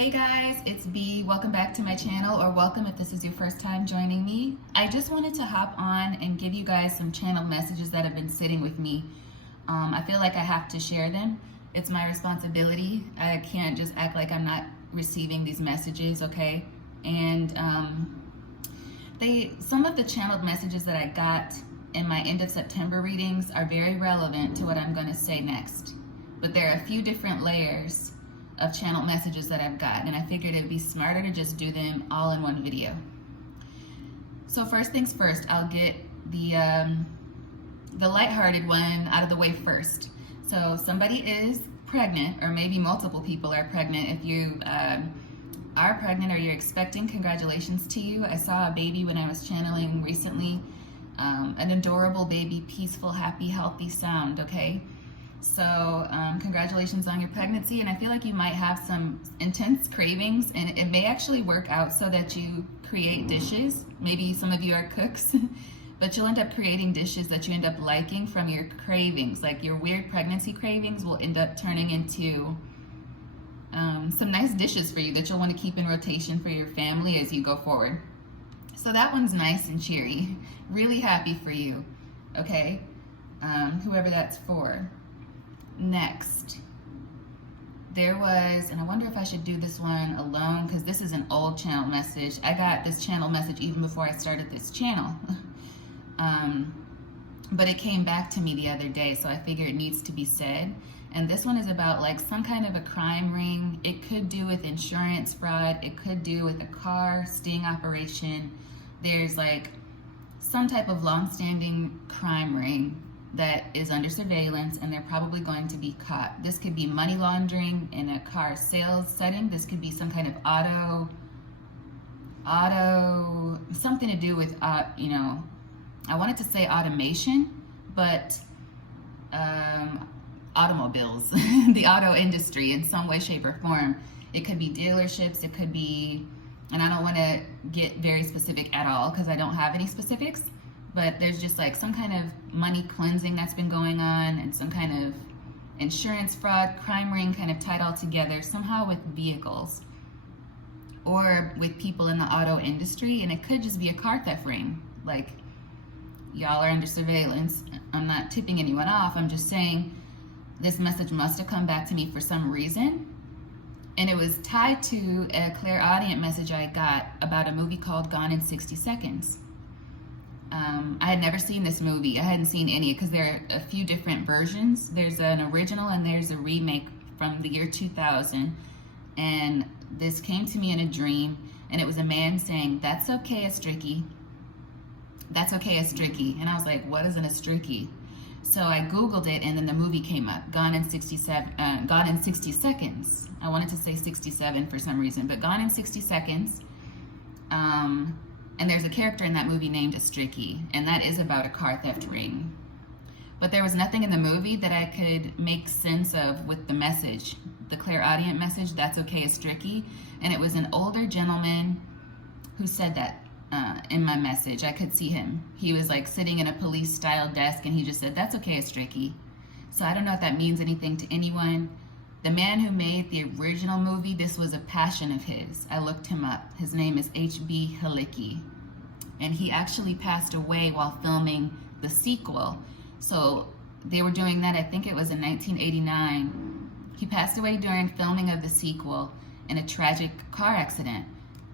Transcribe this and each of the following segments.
Hey guys, it's B. Welcome back to my channel, or welcome if this is your first time joining me. I just wanted to hop on and give you guys some channel messages that have been sitting with me. I feel like I have to share them. It's my responsibility. I can't just act like I'm not receiving these messages, okay? And some of the channeled messages that I got in my end of September readings are very relevant to what I'm going to say next. But there are a few different layers of channel messages that I've got, and I figured it'd be smarter to just do them all in one video. So first things first, I'll get the lighthearted one out of the way first. So somebody is pregnant, or maybe multiple people are pregnant. If you are pregnant or you're expecting, congratulations to you. I saw a baby when I was channeling recently, an adorable baby, peaceful, happy, healthy sound, okay? So congratulations on your pregnancy, and I feel like you might have some intense cravings, and it may actually work out so that you create dishes. Maybe some of you are cooks, but you'll end up creating dishes that you end up liking from your cravings. Like your weird pregnancy cravings will end up turning into some nice dishes for you that you'll want to keep in rotation for your family as you go forward. So that one's nice and cheery. Really happy for you, okay? Whoever that's for. Next, there was, and I wonder if I should do this one alone because this is an old channel message. I got this channel message even before I started this channel. But it came back to me the other day, so I figure it needs to be said. And this one is about like some kind of a crime ring. It could do with insurance fraud. It could do with a car sting operation. There's like some type of long-standing crime ring that is under surveillance, and they're probably going to be caught. This could be money laundering in a car sales setting. This could be some kind of something to do with, I wanted to say automation, but automobiles, the auto industry in some way, shape, or form. It could be dealerships, it could be, and I don't want to get very specific at all because I don't have any specifics, but there's just like some kind of money cleansing that's been going on, and some kind of insurance fraud, crime ring kind of tied all together somehow with vehicles or with people in the auto industry. And it could just be a car theft ring. Like, y'all are under surveillance. I'm not tipping anyone off. I'm just saying this message must have come back to me for some reason. And it was tied to a clairaudient message I got about a movie called Gone in 60 Seconds. I had never seen this movie. I hadn't seen any because there are a few different versions. There's an original and there's a remake from the year 2000. And this came to me in a dream, and it was a man saying, "That's okay, Astricky. That's okay, Astricky." And I was like, what is an Astricky? So I Googled it, and then the movie came up, Gone in 60 Seconds. I wanted to say 67 for some reason, but Gone in 60 Seconds. And there's a character in that movie named Astricky, and that is about a car theft ring. But there was nothing in the movie that I could make sense of with the message, the clairaudient message, "That's okay, Astricky." And it was an older gentleman who said that in my message. I could see him. He was like sitting in a police-style desk, and he just said, "That's okay, Astricky." So I don't know if that means anything to anyone. The man who made the original movie, this was a passion of his. I looked him up. His name is H.B. Halicki. And he actually passed away while filming the sequel. So they were doing that, I think it was in 1989. He passed away during filming of the sequel in a tragic car accident.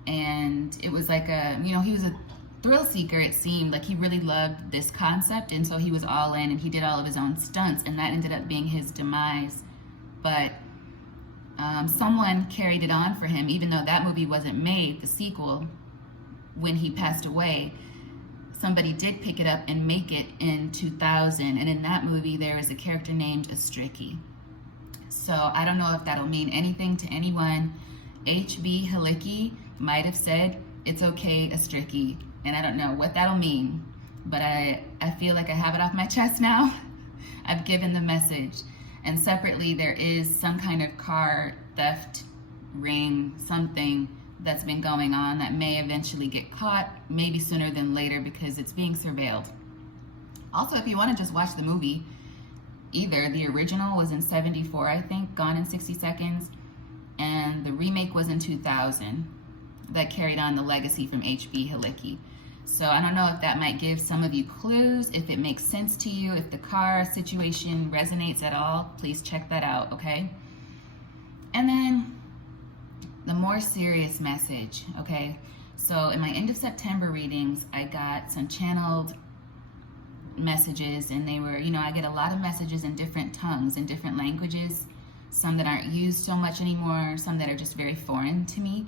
And it was like he was a thrill seeker, it seemed. Like he really loved this concept, and so he was all in, and he did all of his own stunts, and that ended up being his demise. But someone carried it on for him, even though that movie wasn't made, the sequel, when he passed away. Somebody did pick it up and make it in 2000, and in that movie there is a character named Astricky. So I don't know if that'll mean anything to anyone. H.B. Halicki might have said, "It's okay, Astricky," and I don't know what that'll mean, but I feel like I have it off my chest now. I've given the message. And separately, there is some kind of car theft ring, something that's been going on that may eventually get caught, maybe sooner than later because it's being surveilled. Also, if you want to just watch the movie, either the original was in 74, I think, Gone in 60 Seconds, and the remake remake was in 2000 that carried on the legacy from H.B. Halicki. So I don't know if that might give some of you clues, if it makes sense to you, if the car situation resonates at all. Please check that out, okay? And then the more serious message, okay? So in my end of September readings, I got some channeled messages, and they were, I get a lot of messages in different tongues, in different languages, some that aren't used so much anymore, some that are just very foreign to me.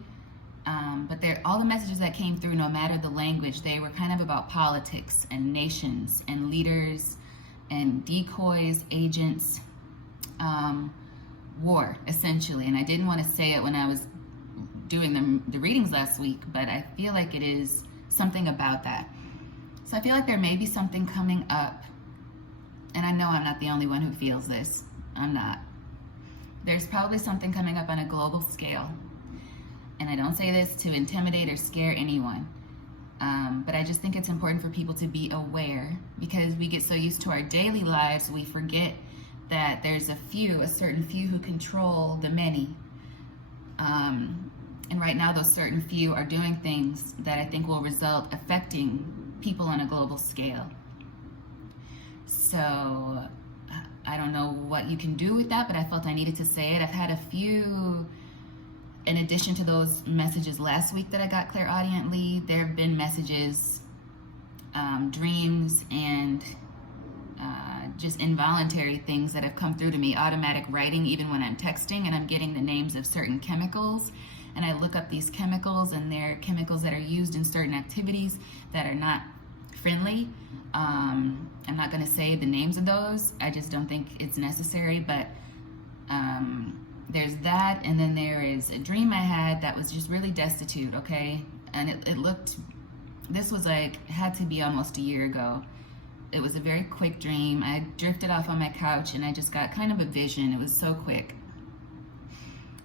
But all the messages that came through, no matter the language, they were kind of about politics and nations and leaders and decoys, agents, war, essentially. And I didn't want to say it when I was doing the readings last week, but I feel like it is something about that. So I feel like there may be something coming up, and I know I'm not the only one who feels this. I'm not. There's probably something coming up on a global scale. And I don't say this to intimidate or scare anyone, but I just think it's important for people to be aware, because we get so used to our daily lives, we forget that there's a certain few who control the many. And right now those certain few are doing things that I think will result affecting people on a global scale. So I don't know what you can do with that, but I felt I needed to say it. I've had a few, in addition to those messages last week that I got clairaudiently, there have been messages, dreams, and just involuntary things that have come through to me, automatic writing even when I'm texting, and I'm getting the names of certain chemicals, and I look up these chemicals, and they're chemicals that are used in certain activities that are not friendly. I'm not going to say the names of those. I just don't think it's necessary, but there's that, and then there is a dream I had that was just really destitute, okay? And this was had to be almost a year ago. It was a very quick dream. I drifted off on my couch, and I just got kind of a vision. It was so quick.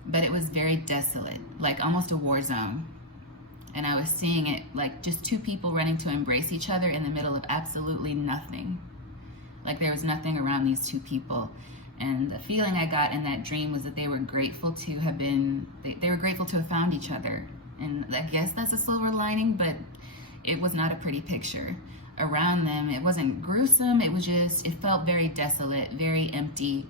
But it was very desolate, like almost a war zone. And I was seeing it like just two people running to embrace each other in the middle of absolutely nothing. Like there was nothing around these two people. And the feeling I got in that dream was that they were grateful to have they were grateful to have found each other. And I guess that's a silver lining, but it was not a pretty picture. Around them, it wasn't gruesome, it felt very desolate, very empty.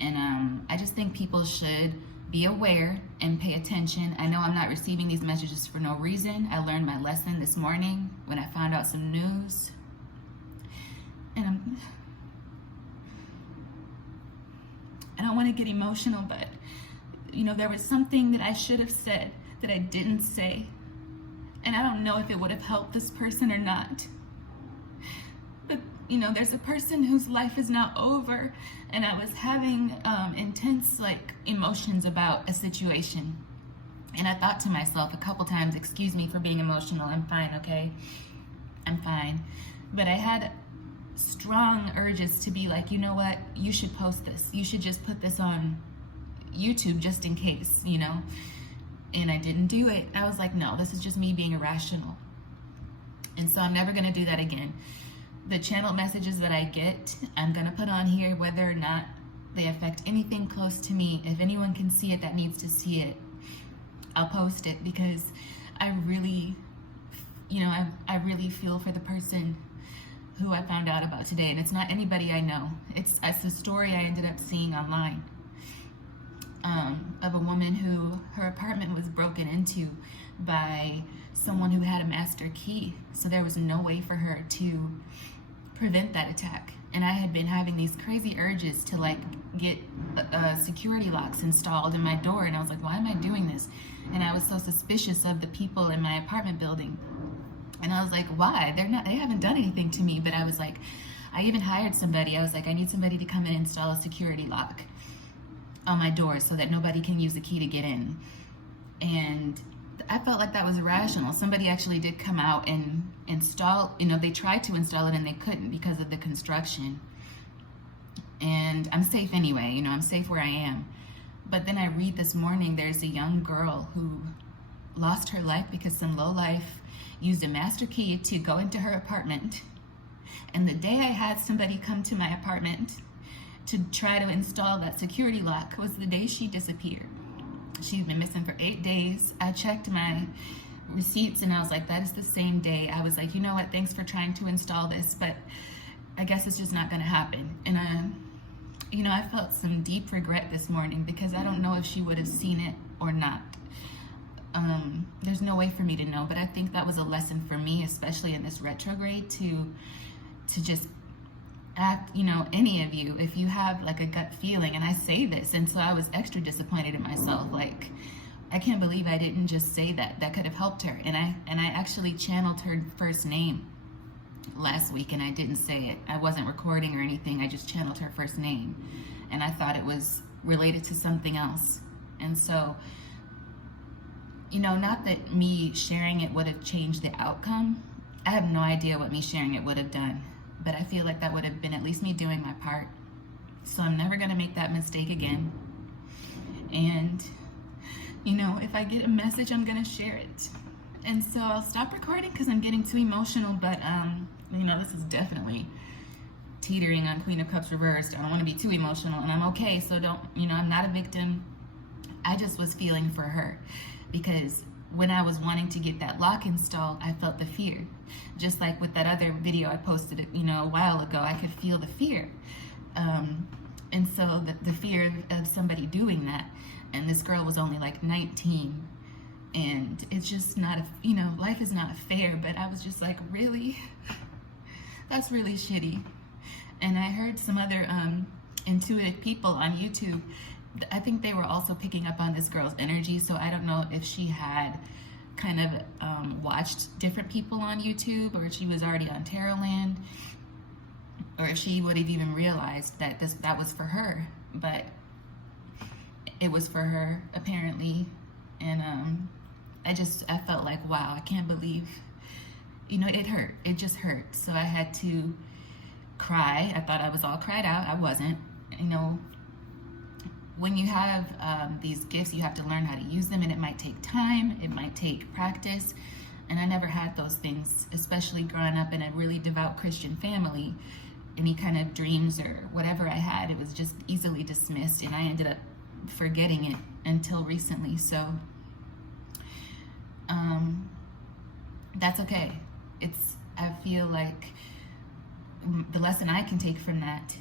And I just think people should be aware and pay attention. I know I'm not receiving these messages for no reason. I learned my lesson this morning when I found out some news. And I don't want to get emotional, but there was something that I should have said that I didn't say. And I don't know if it would have helped this person or not. But there's a person whose life is now over, and I was having intense emotions about a situation. And I thought to myself a couple times, excuse me for being emotional, I'm fine, okay? I'm fine. But I had strong urges to be like, you know what, you should post this. You should just put this on YouTube just in case, And I didn't do it. I was like, no, this is just me being irrational. And so I'm never gonna do that again. The channel messages that I get, I'm gonna put on here whether or not they affect anything close to me. If anyone can see it that needs to see it, I'll post it, because I really, I really feel for the person who I found out about today. And it's not anybody I know. It's a story I ended up seeing online of a woman who her apartment was broken into by someone who had a master key. So there was no way for her to prevent that attack. And I had been having these crazy urges to get security locks installed in my door, and I was like, why am I doing this? And I was so suspicious of the people in my apartment building, and I was like, why? They haven't done anything to me. But I was like, I even hired somebody. I was like, I need somebody to come and install a security lock on my door so that nobody can use the key to get in. And I felt like that was irrational. Somebody actually did come out and install, they tried to install it and they couldn't because of the construction. And I'm safe anyway, I'm safe where I am. But then I read this morning, there's a young girl who lost her life because some lowlife used a master key to go into her apartment. And the day I had somebody come to my apartment to try to install that security lock was the day she disappeared. she's been missing for 8 days. I checked my receipts and I was like, that is the same day. I was like, you know what, thanks for trying to install this, but I guess it's just not gonna happen. And I felt some deep regret this morning because I don't know if she would have seen it or not. There's no way for me to know, but I think that was a lesson for me, especially in this retrograde, to just act, any of you, if you have like a gut feeling, and I say this, and so I was extra disappointed in myself, like, I can't believe I didn't just say that. That could have helped her. And I actually channeled her first name last week, and I didn't say it. I wasn't recording or anything. I just channeled her first name, and I thought it was related to something else. And so, not that me sharing it would have changed the outcome. I have no idea what me sharing it would have done, but I feel like that would have been at least me doing my part. So I'm never going to make that mistake again. And if I get a message, I'm gonna share it. And so I'll stop recording because I'm getting too emotional, but this is definitely teetering on Queen of Cups reversed. I don't want to be too emotional, and I'm okay, so don't, I'm not a victim. I just was feeling for her because when I was wanting to get that lock installed, I felt the fear. Just like with that other video I posted, a while ago, I could feel the fear. And so the fear of somebody doing that. And this girl was only like 19. And it's just not, life is not fair. But I was just like, really? That's really shitty. And I heard some other intuitive people on YouTube. I think they were also picking up on this girl's energy. So I don't know if she had kind of watched different people on YouTube, or if she was already on Tarotland, or if she would have even realized that that was for her. But it was for her, apparently. And I felt like, wow, I can't believe, it hurt. It just hurt. So I had to cry. I thought I was all cried out. I wasn't. When you have these gifts, you have to learn how to use them, and it might take time. It might take practice. And I never had those things, especially growing up in a really devout Christian family. Any kind of dreams or whatever I had, it was just easily dismissed, and I ended up forgetting it until recently. So that's okay. I feel like the lesson I can take from that,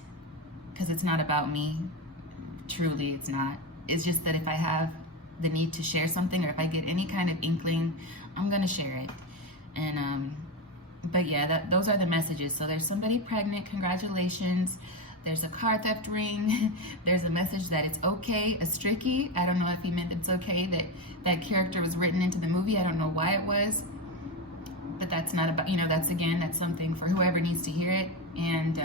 because it's not about me, truly it's not. It's just that if I have the need to share something, or if I get any kind of inkling, I'm gonna share it. And but yeah, those are the messages. So there's somebody pregnant, congratulations. There's a car theft ring. There's a message that it's okay. Astricky, I don't know if he meant it's okay that that character was written into the movie. I don't know why it was. But that's not about, that's something for whoever needs to hear it. And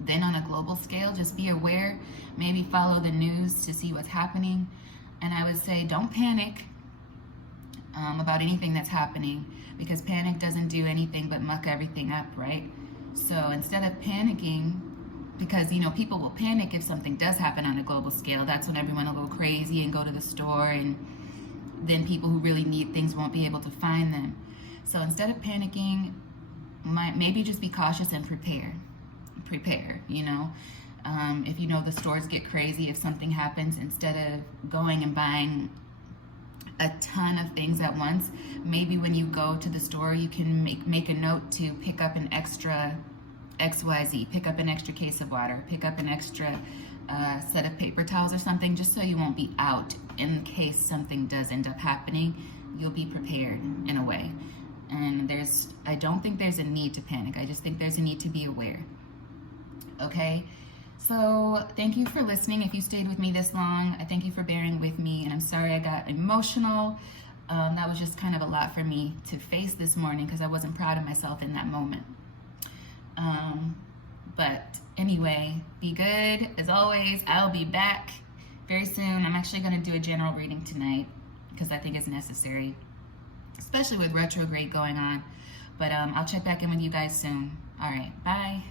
then on a global scale, just be aware. Maybe follow the news to see what's happening. And I would say don't panic about anything that's happening, because panic doesn't do anything but muck everything up, right? So instead of panicking, because people will panic if something does happen on a global scale. That's when everyone will go crazy and go to the store, and then people who really need things won't be able to find them. So instead of panicking, maybe just be cautious and prepare. If the stores get crazy, if something happens, instead of going and buying a ton of things at once, maybe when you go to the store, you can make a note to pick up an extra XYZ, pick up an extra case of water, pick up an extra set of paper towels or something, just so you won't be out in case something does end up happening. You'll be prepared in a way. And I don't think there's a need to panic. I just think there's a need to be aware. Okay? So thank you for listening. If you stayed with me this long, I thank you for bearing with me. And I'm sorry I got emotional. That was just kind of a lot for me to face this morning because I wasn't proud of myself in that moment. But anyway, be good. As always, I'll be back very soon. I'm actually going to do a general reading tonight because I think it's necessary, especially with retrograde going on. But I'll check back in with you guys soon. All right, bye.